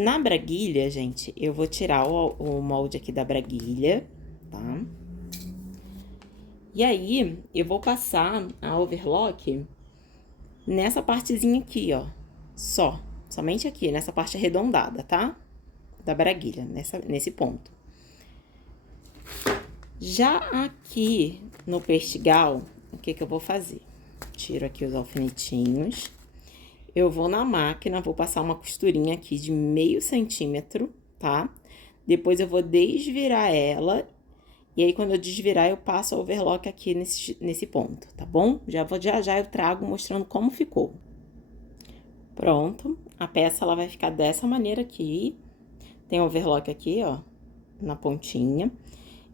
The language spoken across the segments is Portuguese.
Na braguilha, gente, eu vou tirar o molde aqui da braguilha, tá? E aí, eu vou passar a overlock nessa partezinha aqui, ó. Somente aqui, nessa parte arredondada, tá? Da braguilha, nesse ponto. Já aqui no perstigal, o que que eu vou fazer? Tiro aqui os alfinetinhos. Eu vou na máquina, vou passar uma costurinha aqui de meio centímetro, tá? Depois eu vou desvirar ela. E aí, quando eu desvirar, eu passo a overlock aqui nesse ponto, tá bom? Já eu trago mostrando como ficou. Pronto. A peça, ela vai ficar dessa maneira aqui. Tem overlock aqui, ó, na pontinha.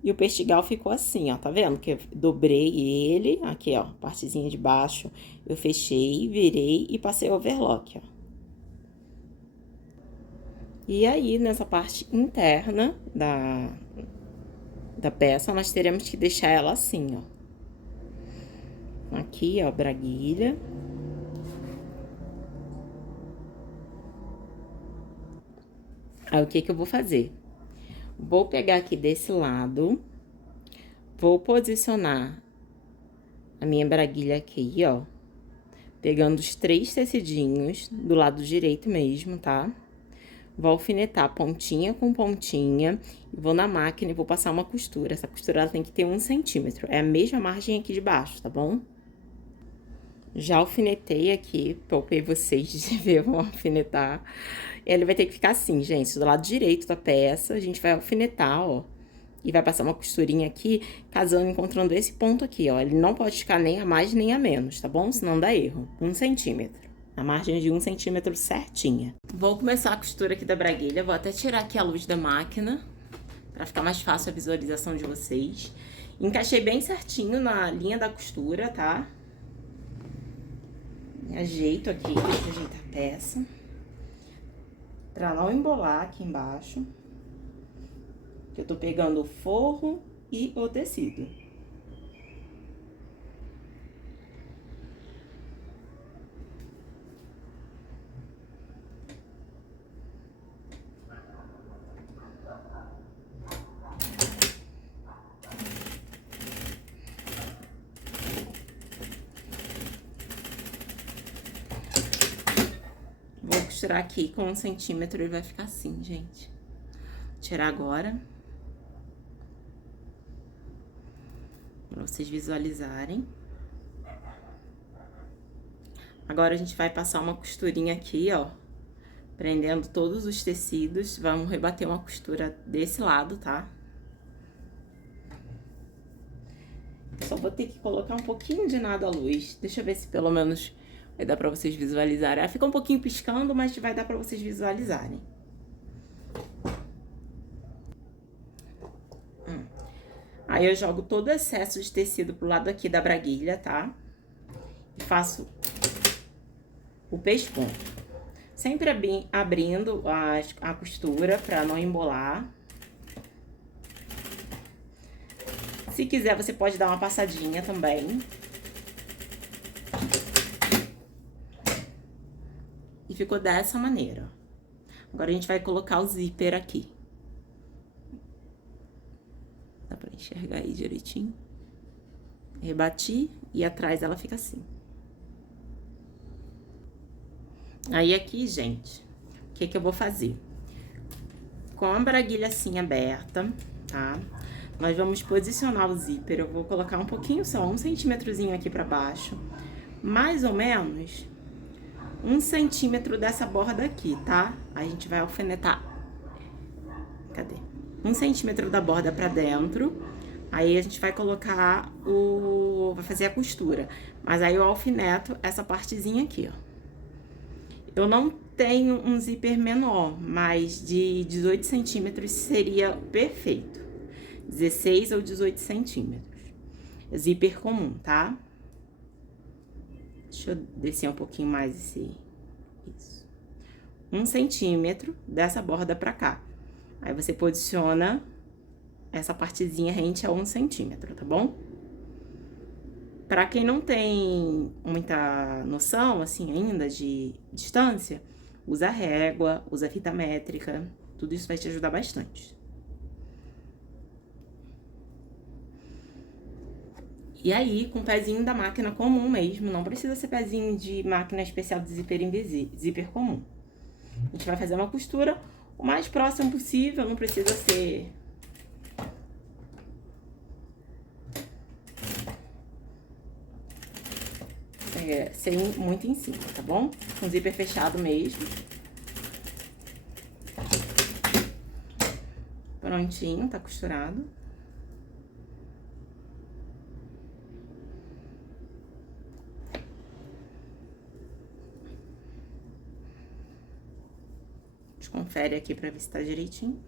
E o perstigal ficou assim, ó, tá vendo? Que eu dobrei ele, aqui, ó, partezinha de baixo, eu fechei, virei e passei overlock, ó. E aí, nessa parte interna da peça, nós teremos que deixar ela assim, ó. Aqui, ó, braguilha. Aí, o que que eu vou fazer? Vou pegar aqui desse lado, vou posicionar a minha braguilha aqui, ó, pegando os 3 tecidinhos do lado direito mesmo, tá? Vou alfinetar pontinha com pontinha, vou na máquina e vou passar uma costura. Essa costura, ela tem que ter 1 centímetro, é a mesma margem aqui de baixo, tá bom? Já alfinetei aqui, poupei vocês de ver, vão alfinetar. Ele vai ter que ficar assim, gente, do lado direito da peça, a gente vai alfinetar, ó. E vai passar uma costurinha aqui, casando, encontrando esse ponto aqui, ó. Ele não pode ficar nem a mais nem a menos, tá bom? Senão dá erro. 1 centímetro. A margem de 1 centímetro certinha. Vou começar a costura aqui da braguilha. Vou até tirar aqui a luz da máquina, pra ficar mais fácil a visualização de vocês. Encaixei bem certinho na linha da costura, tá? Ajeito aqui, deixa eu ajeitar a peça. Pra não embolar aqui embaixo. Eu tô pegando o forro e o tecido. Vou costurar aqui com 1 centímetro e vai ficar assim, gente. Vou tirar agora. Pra vocês visualizarem. Agora, a gente vai passar uma costurinha aqui, ó. Prendendo todos os tecidos. Vamos rebater uma costura desse lado, tá? Só vou ter que colocar um pouquinho de nada à luz. Deixa eu ver se pelo menos vai dar pra vocês visualizarem. Ela fica um pouquinho piscando, mas vai dar pra vocês visualizarem. Aí, eu jogo todo o excesso de tecido pro lado aqui da braguilha, tá? E faço o pesponto. Sempre abrindo a costura pra não embolar. Se quiser, você pode dar uma passadinha também. E ficou dessa maneira, ó. Agora, a gente vai colocar o zíper aqui. Dá pra enxergar aí direitinho. Rebati e atrás ela fica assim. Aí, aqui, gente, o que que eu vou fazer? Com a braguilha assim aberta, tá? Nós vamos posicionar o zíper. Eu vou colocar um pouquinho só, 1 centímetrozinho aqui pra baixo. Mais ou menos 1 centímetro dessa borda aqui, tá? A gente vai alfinetar. Cadê? 1 centímetro da borda pra dentro. Aí, a gente vai colocar vai fazer a costura. Mas aí, eu alfineto essa partezinha aqui, ó. Eu não tenho um zíper menor, mas de 18 centímetros seria perfeito. 16 ou 18 centímetros. Zíper comum, tá? Deixa eu descer um pouquinho mais isso. 1 centímetro dessa borda pra cá. Aí, você posiciona essa partezinha rente a 1 centímetro, tá bom? Pra quem não tem muita noção, assim, ainda de distância, Usa régua, usa fita métrica, tudo isso vai te ajudar bastante. E aí, com o pezinho da máquina comum mesmo, não precisa ser pezinho de máquina especial de zíper comum. A gente vai fazer uma costura o mais próximo possível, não precisa ser... sem muito em cima, tá bom? Com zíper fechado mesmo. Prontinho, tá costurado. Confere aqui pra ver se tá direitinho.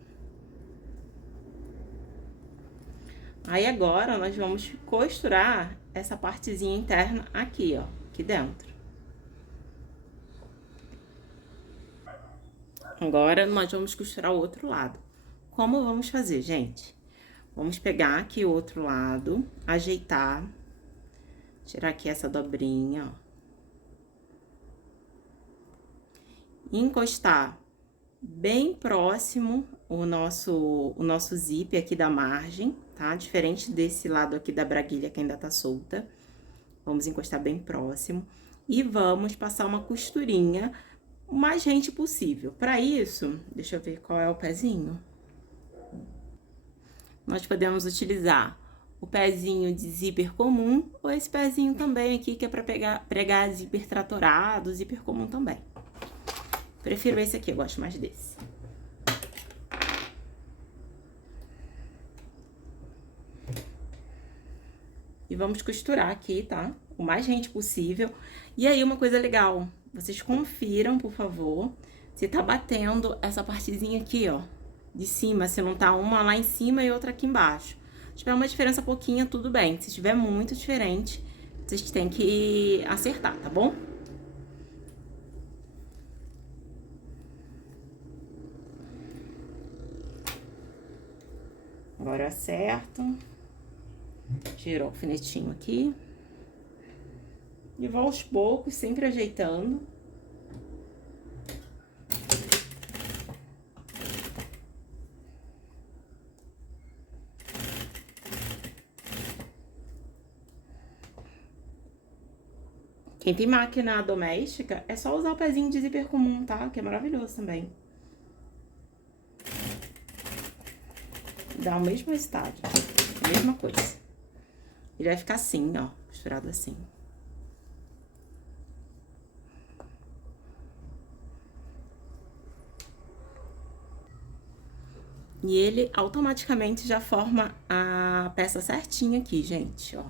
Aí agora, nós vamos costurar essa partezinha interna aqui, ó, aqui dentro. Agora, nós vamos costurar o outro lado. Como vamos fazer, gente? Vamos pegar aqui o outro lado, ajeitar, tirar aqui essa dobrinha, ó. Encostar bem próximo o nosso zíper aqui da margem, tá? Diferente desse lado aqui da braguilha que ainda tá solta. Vamos encostar bem próximo e vamos passar uma costurinha o mais rente possível. Para isso, deixa eu ver qual é o pezinho. Nós podemos utilizar o pezinho de zíper comum ou esse pezinho também aqui que é para pregar zíper tratorado, zíper comum também. Prefiro esse aqui, eu gosto mais desse. E vamos costurar aqui, tá? O mais rente possível. E aí, uma coisa legal, vocês confiram, por favor, se tá batendo essa partezinha aqui, ó, de cima, se não tá uma lá em cima e outra aqui embaixo. Se tiver uma diferença pouquinha, tudo bem. Se tiver muito diferente, vocês têm que acertar, tá bom? Agora eu acerto. Tiro o alfinetinho aqui. E vou aos poucos, sempre ajeitando. Quem tem máquina doméstica, é só usar o pezinho de zíper comum, tá? Que é maravilhoso também. Dá o mesmo resultado, a mesma coisa. Ele vai ficar assim, ó, costurado assim. E ele automaticamente já forma a peça certinha aqui, gente, ó.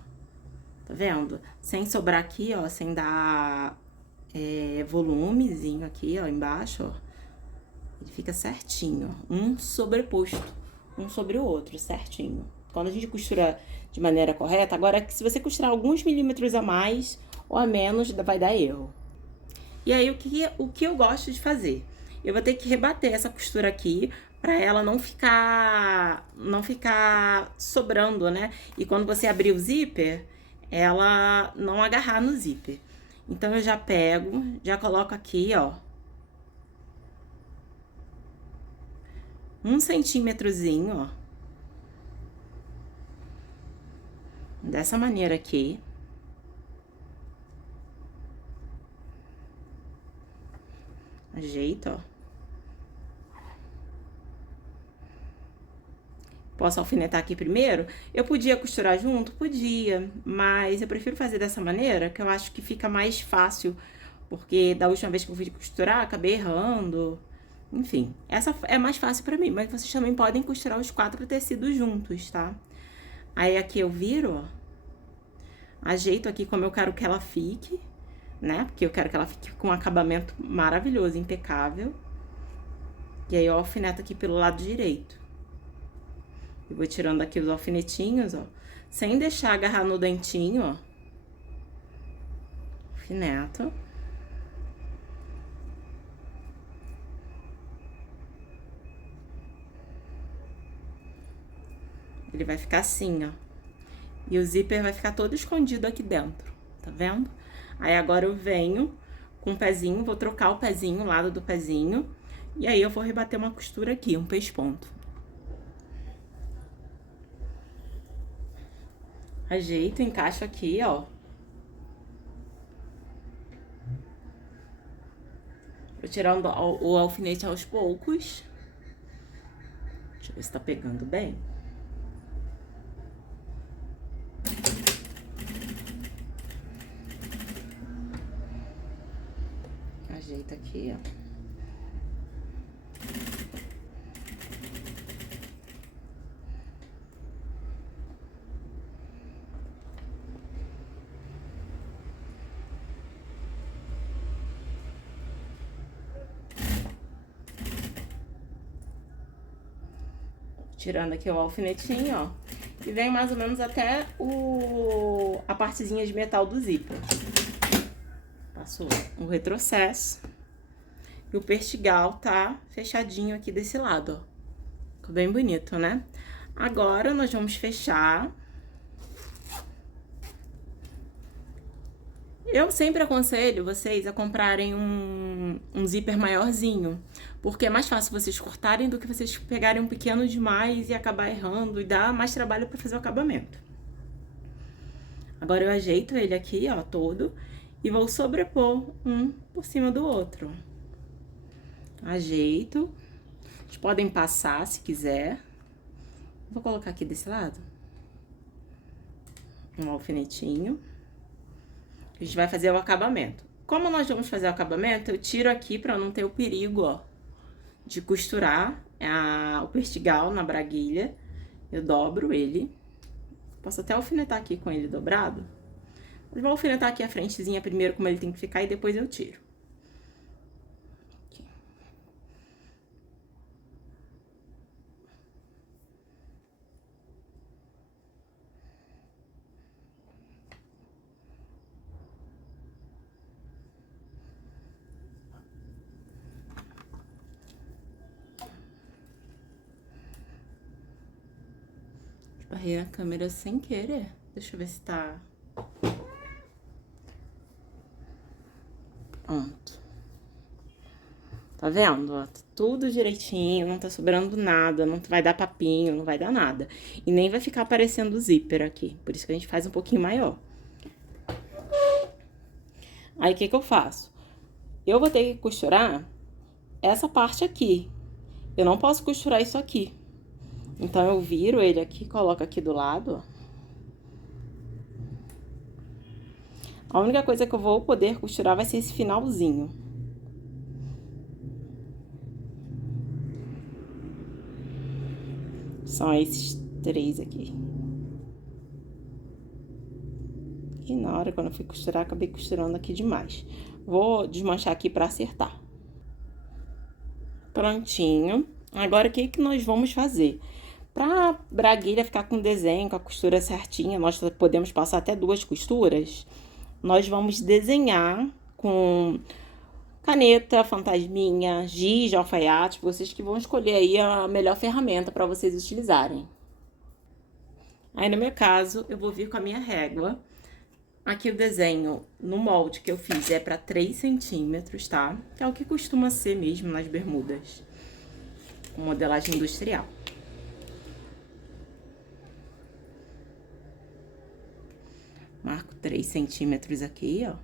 Tá vendo? Sem sobrar aqui, ó, sem dar volumezinho aqui, ó, embaixo, ó. Ele fica certinho, ó, um sobreposto, um sobre o outro, certinho. Quando a gente costura de maneira correta, agora, se você costurar alguns milímetros a mais ou a menos, vai dar erro. E aí, o que eu gosto de fazer? Eu vou ter que rebater essa costura aqui, pra ela não ficar sobrando, né? E quando você abrir o zíper, ela não agarrar no zíper. Então, eu já pego, já coloco aqui, ó, 1 centímetrozinho, ó. Dessa maneira aqui. Ajeito, ó. Posso alfinetar aqui primeiro? Eu podia costurar junto? Podia, mas eu prefiro fazer dessa maneira, que eu acho que fica mais fácil, porque da última vez que eu fui costurar, acabei errando. Enfim, essa é mais fácil pra mim, mas vocês também podem costurar os 4 tecidos juntos, tá? Aí, aqui eu viro, ó, ajeito aqui como eu quero que ela fique, né? Porque eu quero que ela fique com um acabamento maravilhoso, impecável. E aí, eu alfineto aqui pelo lado direito. Eu vou tirando aqui os alfinetinhos, ó, sem deixar agarrar no dentinho, ó. Alfineto. Ele vai ficar assim, ó. E o zíper vai ficar todo escondido aqui dentro, tá vendo? Aí, agora eu venho com o pezinho, vou trocar o pezinho, o lado do pezinho, e aí eu vou rebater uma costura aqui, um pesponto. Ajeito, encaixo aqui, ó. Vou tirando o alfinete aos poucos. Deixa eu ver se tá pegando bem. Ajeita aqui, ó. Tirando aqui o alfinetinho, ó. E vem mais ou menos até a partezinha de metal do zíper. Passou o retrocesso. E o pertigal tá fechadinho aqui desse lado, ó. Ficou bem bonito, né? Agora, nós vamos fechar. Eu sempre aconselho vocês a comprarem um zíper maiorzinho, porque é mais fácil vocês cortarem do que vocês pegarem um pequeno demais e acabar errando e dar mais trabalho para fazer o acabamento. Agora eu ajeito ele aqui, ó, todo, e vou sobrepor um por cima do outro. Ajeito. Vocês podem passar se quiser. Vou colocar aqui desse lado um alfinetinho. A gente vai fazer o acabamento. Como nós vamos fazer o acabamento, eu tiro aqui pra não ter o perigo, ó, de costurar o pertigal na braguilha. Eu dobro ele. Posso até alfinetar aqui com ele dobrado. Mas vou alfinetar aqui a frentezinha primeiro, como ele tem que ficar, e depois eu tiro. Aqui. Esbarrei a câmera sem querer. Deixa eu ver se tá... Pronto. Tá vendo? Ó, tá tudo direitinho, não tá sobrando nada, não vai dar papinho, não vai dar nada. E nem vai ficar aparecendo o zíper aqui, por isso que a gente faz um pouquinho maior. Aí, o que que eu faço? Eu vou ter que costurar essa parte aqui. Eu não posso costurar isso aqui. Então, eu viro ele aqui, coloco aqui do lado, ó. A única coisa que eu vou poder costurar vai ser esse finalzinho. São esses 3 aqui. E na hora, quando eu fui costurar, acabei costurando aqui demais. Vou desmanchar aqui pra acertar. Prontinho. Agora, o que que nós vamos fazer? Pra braguilha ficar com desenho, com a costura certinha, nós podemos passar até 2 costuras. Nós vamos desenhar com caneta, fantasminha, giz de alfaiate, vocês que vão escolher aí a melhor ferramenta para vocês utilizarem. Aí, no meu caso, eu vou vir com a minha régua. Aqui o desenho no molde que eu fiz é para 3 centímetros, tá? Que é o que costuma ser mesmo nas bermudas, com modelagem industrial. Marco 3 centímetros aqui, ó.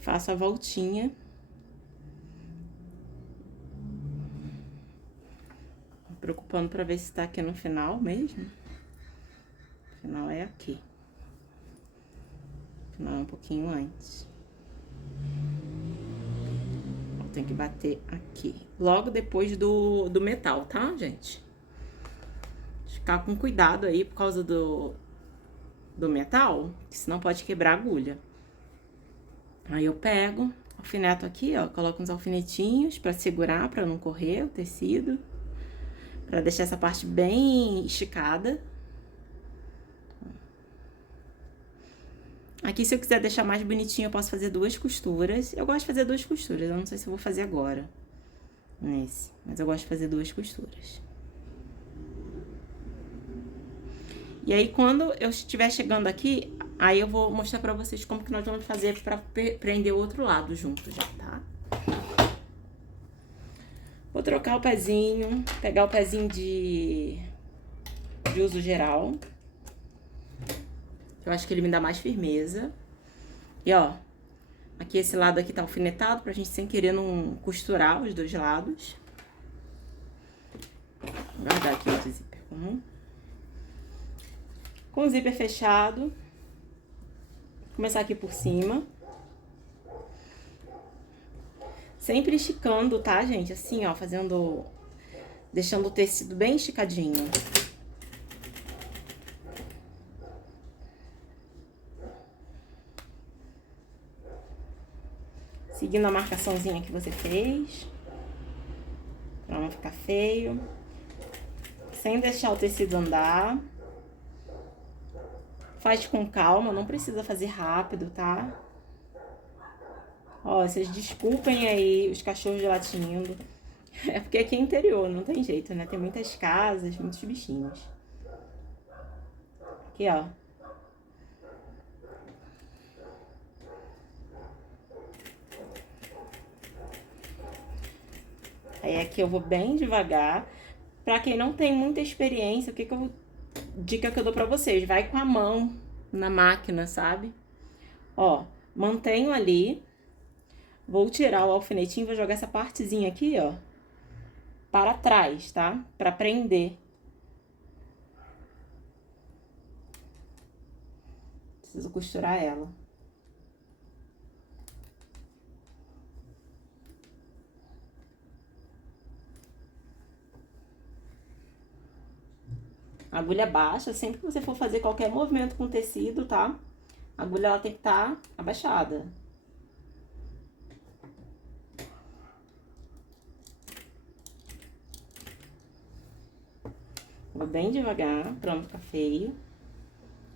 Faço a voltinha. Me preocupando pra ver se tá aqui no final mesmo. O final é aqui. Não, um pouquinho antes. Tem que bater aqui. Logo depois do metal, tá, gente? Ficar com cuidado aí por causa do metal, que senão pode quebrar a agulha. Aí eu pego, alfineto aqui, ó, coloco uns alfinetinhos pra segurar, pra não correr o tecido. Pra deixar essa parte bem esticada. Aqui, se eu quiser deixar mais bonitinho, eu posso fazer 2 costuras. Eu gosto de fazer 2 costuras, eu não sei se eu vou fazer agora. Nesse, mas eu gosto de fazer 2 costuras. E aí, quando eu estiver chegando aqui, aí eu vou mostrar pra vocês como que nós vamos fazer pra prender o outro lado junto já, tá? Vou trocar o pezinho, pegar o pezinho de uso geral. Eu acho que ele me dá mais firmeza. E, ó, aqui esse lado aqui tá alfinetado pra gente sem querer não costurar os 2 lados. Vou guardar aqui outro zíper comum. Com o zíper fechado, vou começar aqui por cima. Sempre esticando, tá, gente? Assim, ó, fazendo... Deixando o tecido bem esticadinho. Seguindo a marcaçãozinha que você fez. Pra não ficar feio. Sem deixar o tecido andar. Faz com calma, não precisa fazer rápido, tá? Ó, vocês desculpem aí os cachorros latindo. É porque aqui é interior, não tem jeito, né? Tem muitas casas, muitos bichinhos. Aqui, ó. Aí aqui eu vou bem devagar. Pra quem não tem muita experiência, dica que eu dou pra vocês, vai com a mão na máquina, sabe? Ó, mantenho ali, vou tirar o alfinetinho, vou jogar essa partezinha aqui, ó, para trás, tá? Pra prender. Preciso costurar ela. Agulha baixa, sempre que você for fazer qualquer movimento com tecido, tá? A agulha, ela tem que estar abaixada. Vou bem devagar, pra não ficar feio.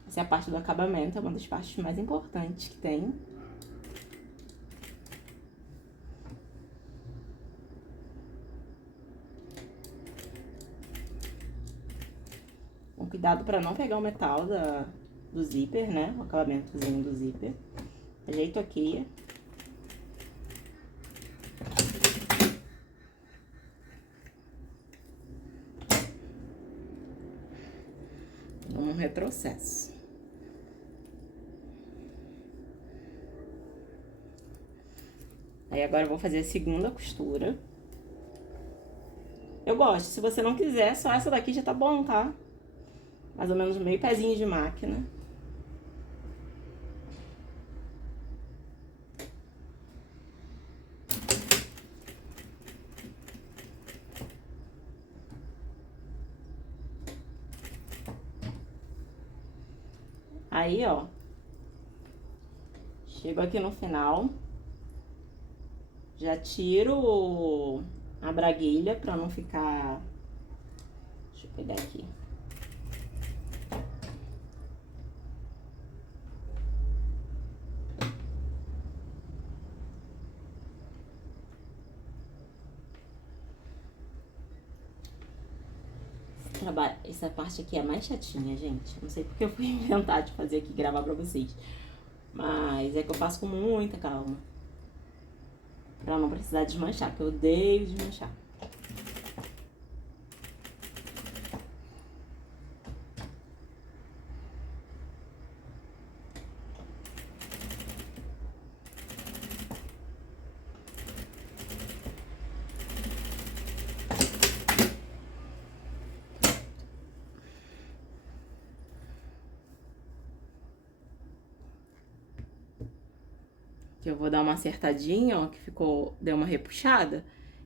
Essa é a parte do acabamento, é uma das partes mais importantes que tem. Com cuidado pra não pegar o metal do zíper, né? O acabamentozinho do zíper. Ajeito aqui. Um retrocesso. Aí agora eu vou fazer a segunda costura. Eu gosto, se você não quiser, só essa daqui já tá bom, tá? Mais ou menos meio pezinho de máquina. Aí, ó, chego aqui no final, já tiro a braguilha pra não ficar... Deixa eu pegar aqui. Essa parte aqui é mais chatinha, gente. Não sei porque eu fui inventar de fazer aqui, gravar pra vocês. Mas é que eu faço com muita calma. Pra não precisar desmanchar, porque eu odeio desmanchar. Que eu vou dar uma acertadinha, ó, que deu uma repuxada.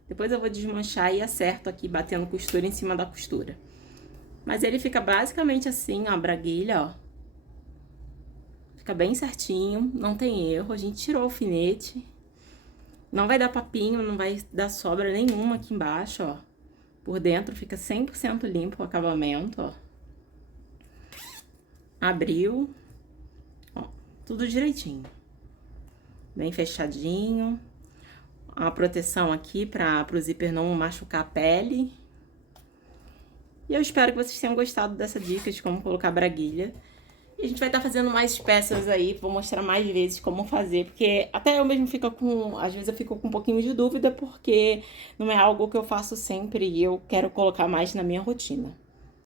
Depois eu vou desmanchar e acerto aqui, batendo costura em cima da costura. Mas ele fica basicamente assim, ó, a braguilha, ó. Fica bem certinho, não tem erro. A gente tirou o alfinete. Não vai dar papinho, não vai dar sobra nenhuma aqui embaixo, ó. Por dentro fica 100% limpo o acabamento, ó. Abriu. Ó, tudo direitinho. Bem fechadinho. A proteção aqui para o zíper não machucar a pele. E eu espero que vocês tenham gostado dessa dica de como colocar braguilha. E a gente vai estar fazendo mais peças aí, vou mostrar mais vezes como fazer, porque até eu mesmo fico com, às vezes eu fico com um pouquinho de dúvida, porque não é algo que eu faço sempre e eu quero colocar mais na minha rotina.